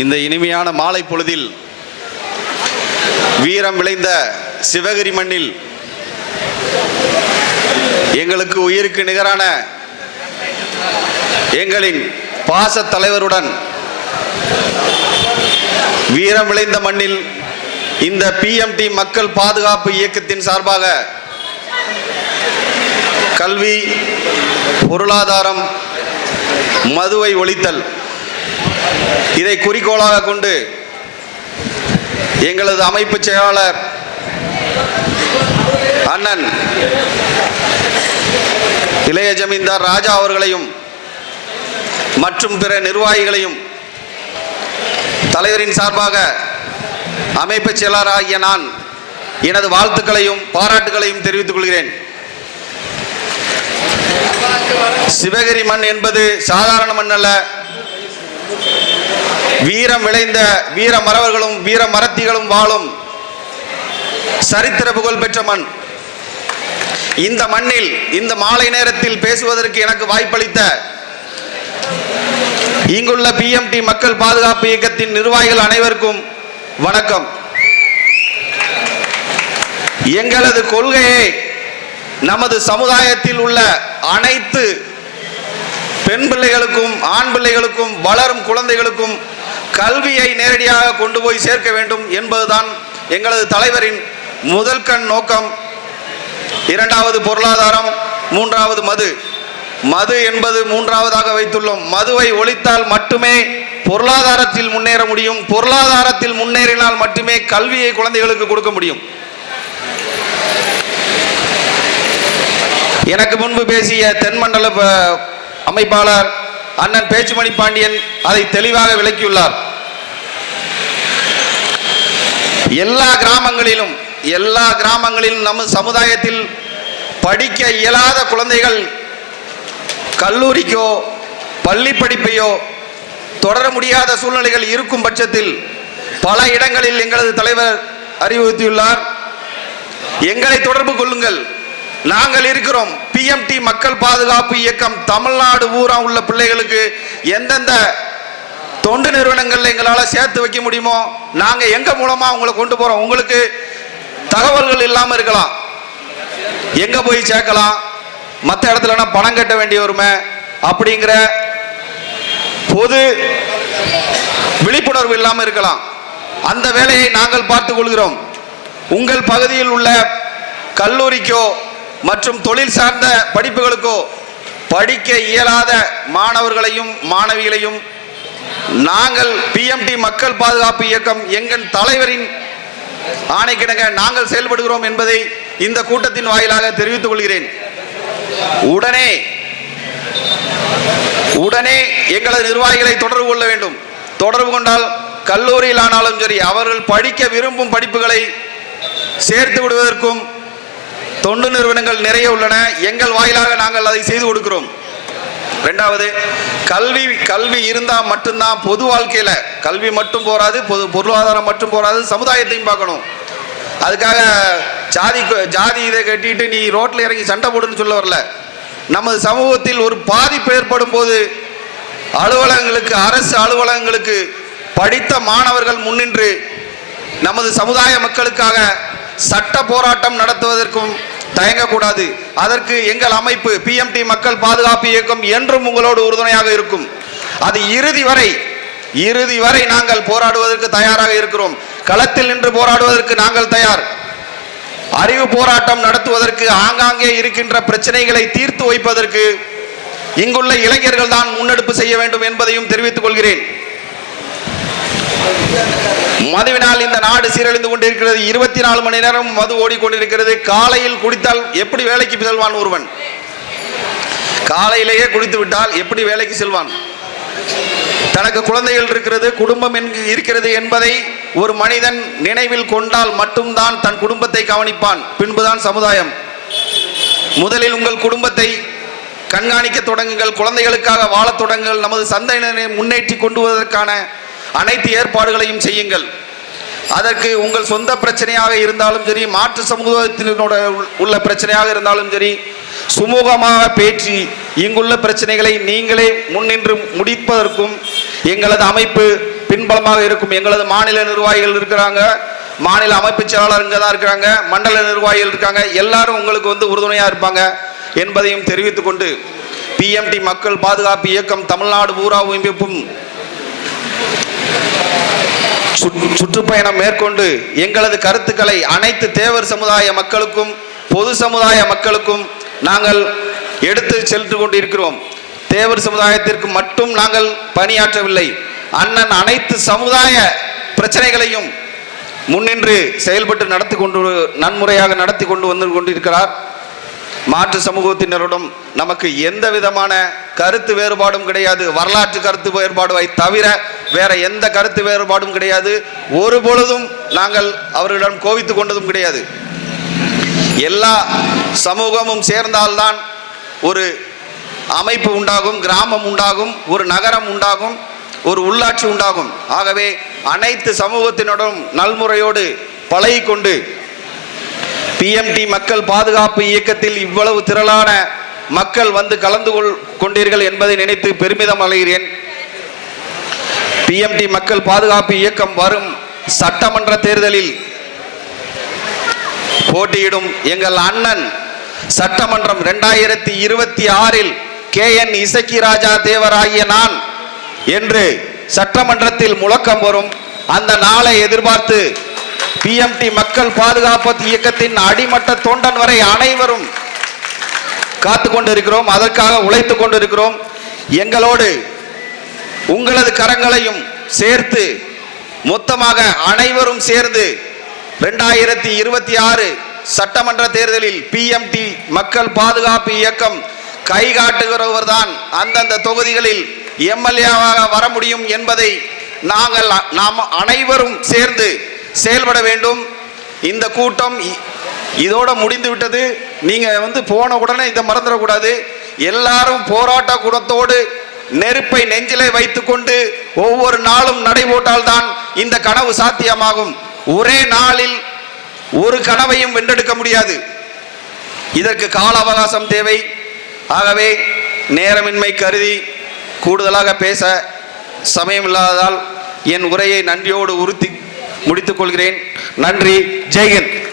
இந்த இனிமையான மாலை பொழுதில் வீரம் விளைந்த சிவகிரி மண்ணில் எங்களுக்கு உயிருக்கு நிகரான எங்களின் பாச தலைவருடன் வீரம் விளைந்த மண்ணில் இந்த பிஎம்டி மக்கள் பாதுகாப்பு இயக்கத்தின் சார்பாக கல்வி பொருளாதாரம் மதுவை ஒழித்தல் இதை குறிக்கோளாக கொண்டு எங்களது அமைப்பு செயலாளர் அண்ணன் இளைய ஜமீன்தார் ராஜா அவர்களையும் மற்றும் பிற நிர்வாகிகளையும் தலைவரின் சார்பாக அமைப்பு செயலாளர் ஆகிய நான் எனது வாழ்த்துக்களையும் பாராட்டுகளையும் தெரிவித்துக் கொள்கிறேன். சிவகிரி மண் என்பது சாதாரண மண் அல்ல வீரம் விளைந்த வீர மறவர்களும் வீர மரத்திகளும் வாழும் சரித்திர புகழ் பெற்ற மண். இந்த மண்ணில் இந்த மாலை நேரத்தில் பேசுவதற்கு எனக்கு வாய்ப்பளித்த இங்குள்ள பிஎம்டி மக்கள் பாதுகாப்பு இயக்கத்தின் நிர்வாகிகள் அனைவருக்கும் வணக்கம். எங்களது கொள்கையை நமது சமுதாயத்தில் உள்ள அனைத்து பெண் பிள்ளைகளுக்கும் ஆண் பிள்ளைகளுக்கும் வளரும் குழந்தைகளுக்கும் கல்வியை நேரடியாக கொண்டு போய் சேர்க்க வேண்டும் என்பதுதான் எங்களது தலைவரின் முதல் கண் நோக்கம். இரண்டாவது பொருளாதாரம் மூன்றாவது மது. மது என்பது மூன்றாவதாக வைத்துள்ளோம். மதுவை ஒழித்தால் மட்டுமே பொருளாதாரத்தில் முன்னேற முடியும். பொருளாதாரத்தில் முன்னேறினால் மட்டுமே கல்வியை குழந்தைகளுக்கு கொடுக்க முடியும். எனக்கு முன்பு பேசிய தென்மண்டல அமைப்பாளர் அண்ணன் பேச்சுமணி பாண்டியன் அதை தெளிவாக விளக்கியுள்ளார். எல்லா கிராமங்களிலும் எல்லா கிராமங்களிலும் நம்ம சமுதாயத்தில் படிக்க இயலாத குழந்தைகள் கல்லூரிக்கோ பள்ளி படிப்பையோ தொடர முடியாத சூழ்நிலைகள் இருக்கும் பட்சத்தில் பல இடங்களில் எங்களது தலைவர் அறிவுறுத்தியுள்ளார். எங்களை தொடர்பு கொள்ளுங்கள். நாங்கள் இருக்கிறோம். பிஎம்டி மக்கள் பாதுகாப்பு இயக்கம். தமிழ்நாடு பூரா உள்ள பிள்ளைகளுக்கு எந்தெந்த தொண்டு நிறுவனங்கள்ல எங்களால் சேர்த்து வைக்க முடியுமோ நாங்கள் எங்க மூலமா உங்களை கொண்டு போறோம்? உங்களுக்கு தகவல்கள் இல்லாமல் இருக்கலாம். எங்க போய் சேர்க்கலாம்? மற்ற இடத்துலனா பணம் கட்ட வேண்டிய வருமே அப்படிங்கிற பொது விழிப்புணர்வு இல்லாமல் இருக்கலாம். அந்த வேலையை நாங்கள் பார்த்துக் கொள்கிறோம். உங்கள் பகுதியில் உள்ள கல்லூரிக்கோ மற்றும் தொழில் சார்ந்த படிப்புகளுக்கோ படிக்க இயலாத மாணவர்களையும் மாணவிகளையும் நாங்கள் பிஎம்டி மக்கள் பாதுகாப்பு இயக்கம் எங்கள் தலைவரின் ஆணைக்கிடங்க நாங்கள் செயல்படுகிறோம் என்பதை இந்த கூட்டத்தின் வாயிலாக தெரிவித்துக் கொள்கிறேன். உடனே உடனே எங்களது நிர்வாகிகளை தொடர்பு கொள்ள வேண்டும். தொடர்பு கொண்டால் கல்லூரியில் ஆனாலும் சரி அவர்கள் படிக்க விரும்பும் படிப்புகளை சேர்த்து விடுவதற்கும் தொண்டு நிறுவனங்கள் நிறைய உள்ளன. எங்கள் வாயிலாக நாங்கள் அதை செய்து கொடுக்கிறோம். ரெண்டாவது கல்வி கல்வி இருந்தால் மட்டும்தான் பொது வாழ்க்கையில் கல்வி மட்டும் போராது பொது பொருளாதாரம் மட்டும் போராது சமுதாயத்தையும் பார்க்கணும். அதுக்காக ஜாதி ஜாதி இதை கட்டிட்டு நீ ரோட்டில் இறங்கி சண்டை போடுன்னு சொல்ல வரல. நமது சமூகத்தில் ஒரு பாதிப்பு ஏற்படும் போது அலுவலகங்களுக்கு அரசு அலுவலகங்களுக்கு படித்த மாணவர்கள் முன்னின்று நமது சமுதாய மக்களுக்காக சட்ட போராட்டம் நடத்துவதற்கும் தயங்கக்கூடாது. அதற்கு எங்கள் அமைப்பு பிஎம்டி மக்கள் பாதுகாப்பு இயக்கம் என்றும் உங்களோடு உறுதுணையாக இருக்கும். அது இறுதி வரை இறுதி வரை நாங்கள் போராடுவதற்கு தயாராக இருக்கிறோம். களத்தில் நின்று போராடுவதற்கு நாங்கள் தயார். அறிவு போராட்டம் நடத்துவதற்கு ஆங்காங்கே இருக்கின்ற பிரச்சனைகளை தீர்த்து வைப்பதற்கு இங்குள்ள இளைஞர்கள் தான் முன்னெடுப்பு செய்ய வேண்டும் என்பதையும் தெரிவித்துக் கொள்கிறேன். மதுவினால் இந்த நாடு சீரழிந்து கொண்டிருக்கிறது. இருபத்தி நாலு மணி நேரம் மது ஓடிக்கொண்டிருக்கிறது. காலையில் குடித்தால் எப்படி வேலைக்கு செல்வான் ஒருவன்? காலையிலேயே குடித்து விட்டால் எப்படி வேலைக்கு செல்வான்? தனக்கு குழந்தைகள் இருக்கிறது குடும்பம் இருக்கிறது என்பதை ஒரு மனிதன் நினைவில் கொண்டால் மட்டும்தான் தன் குடும்பத்தை கவனிப்பான். பின்புதான் சமுதாயம். முதலில் உங்கள் குடும்பத்தை கண்காணிக்க தொடங்குங்கள். குழந்தைகளுக்காக வாழத் தொடங்குங்கள். நமது சந்தையினரை முன்னேற்றி கொண்டு வருவதற்கான அனைத்து ஏற்பாடுகளையும் செய்யுங்கள். அதற்கு உங்கள் சொந்த பிரச்சனையாக இருந்தாலும் சரி மாற்று சமூகத்தினோட உள்ள பிரச்சனையாக இருந்தாலும் சரி சுமூகமாக பேற்றி இங்குள்ள பிரச்சனைகளை நீங்களே முன்னின்று முடிப்பதற்கும் எங்களது அமைப்பு பின்பலமாக இருக்கும். எங்களது மாநில நிர்வாகிகள் இருக்கிறாங்க மாநில அமைப்பு செயலாளர் இங்கே தான் இருக்கிறாங்க மண்டல நிர்வாகிகள் இருக்காங்க எல்லாரும் உங்களுக்கு வந்து உறுதுணையாக இருப்பாங்க என்பதையும் தெரிவித்துக் கொண்டு பிஎம்டி மக்கள் பாதுகாப்பு இயக்கம் தமிழ்நாடு பூரா அமைப்பும் சுற்றுப்பயணம் மேற்கொண்டு எங்களது கருத்துக்களை அனைத்து தேவர் சமுதாய மக்களுக்கும் பொது சமுதாய மக்களுக்கும் நாங்கள் எடுத்து சென்று கொண்டிருக்கிறோம். தேவர் சமுதாயத்திற்கு மட்டும் நாங்கள் பணியாற்றவில்லை. அண்ணன் அனைத்து சமுதாய பிரச்சனைகளையும் முன்னின்று செயல்பட்டு நடத்தி கொண்டு நன்முறையாக நடத்தி கொண்டு வந்து கொண்டிருக்கிறார். மாற்று சமூகத்தினரிடம் நமக்கு எந்த விதமான கருத்து வேறுபாடும் கிடையாது. வரலாற்று கருத்து வேறுபாடுவை தவிர வேற எந்த கருத்து வேறுபாடும் கிடையாது. ஒரு பொழுதும் நாங்கள் அவர்களிடம் கோவித்து கொண்டதும் கிடையாது. எல்லா சமூகமும் சேர்ந்தால்தான் ஒரு அமைப்பு உண்டாகும் கிராமம் உண்டாகும் ஒரு நகரம் உண்டாகும் ஒரு உள்ளாட்சி உண்டாகும். ஆகவே அனைத்து சமூகத்தினரும் நல்முறையோடு பழகிக்கொண்டு பிஎம்டி மக்கள் பாதுகாப்பு இயக்கத்தில் இவ்வளவு திரளான மக்கள் வந்து கலந்து கொள் கொண்டீர்கள் என்பதை நினைத்து பெருமிதம் அடைகிறேன். பிஎம்டி மக்கள் பாதுகாப்பு இயக்கம் வரும் சட்டமன்ற தேர்தலில் போட்டியிடும் எங்கள் அண்ணன் சட்டமன்றம் இரண்டாயிரத்தி இருபத்தி ஆறில் கே என் இசக்கி ராஜா தேவராகிய நான் என்று சட்டமன்றத்தில் முழக்கம் வரும். அந்த நாளை எதிர்பார்த்து பிஎம்டி மக்கள் பாதுகாப்பு இயக்கத்தின் அடிமட்ட தொண்டன் வரை அனைவரும் காத்து கொண்டிருக்கிறோம் அதற்காக உழைத்து கொண்டிருக்கிறோம் எங்களோடு உங்களது கரங்களையும் சேர்த்து மொத்தமாக அனைவரும் சேர்ந்து ரெண்டாயிரத்தி இருபத்தி ஆறு சட்டமன்ற தேர்தலில் பிஎம்டி மக்கள் பாதுகாப்பு இயக்கம் கை காட்டுகிறவர் தான் அந்தந்த தொகுதிகளில் எம்எல்ஏவாக வர முடியும் என்பதை நாங்கள் நாம் அனைவரும் சேர்ந்து செயல்பட வேண்டும். இந்த கூட்டம் இ- இதோட முடிந்து விட்டது. நீங்கள் வந்து போன உடனே இதை மறந்துடக்கூடாது. எல்லாரும் போராட்ட குணத்தோடு நெருப்பை நெஞ்சிலே வைத்துக்கொண்டு ஒவ்வொரு நாளும் நடைபோட்டால்தான் இந்த கனவு சாத்தியமாகும். ஒரே நாளில் ஒரு கனவையும் வென்றெடுக்க முடியாது. இதற்கு கால அவகாசம் தேவை. ஆகவே நேரமின்மை கருதி கூடுதலாக பேச சமயம் இல்லாததால் என் உரையை நன்றியோடு உறுத்தி முடித்துக் கொள்கிறேன். நன்றி. ஜெய்ஹிந்த்.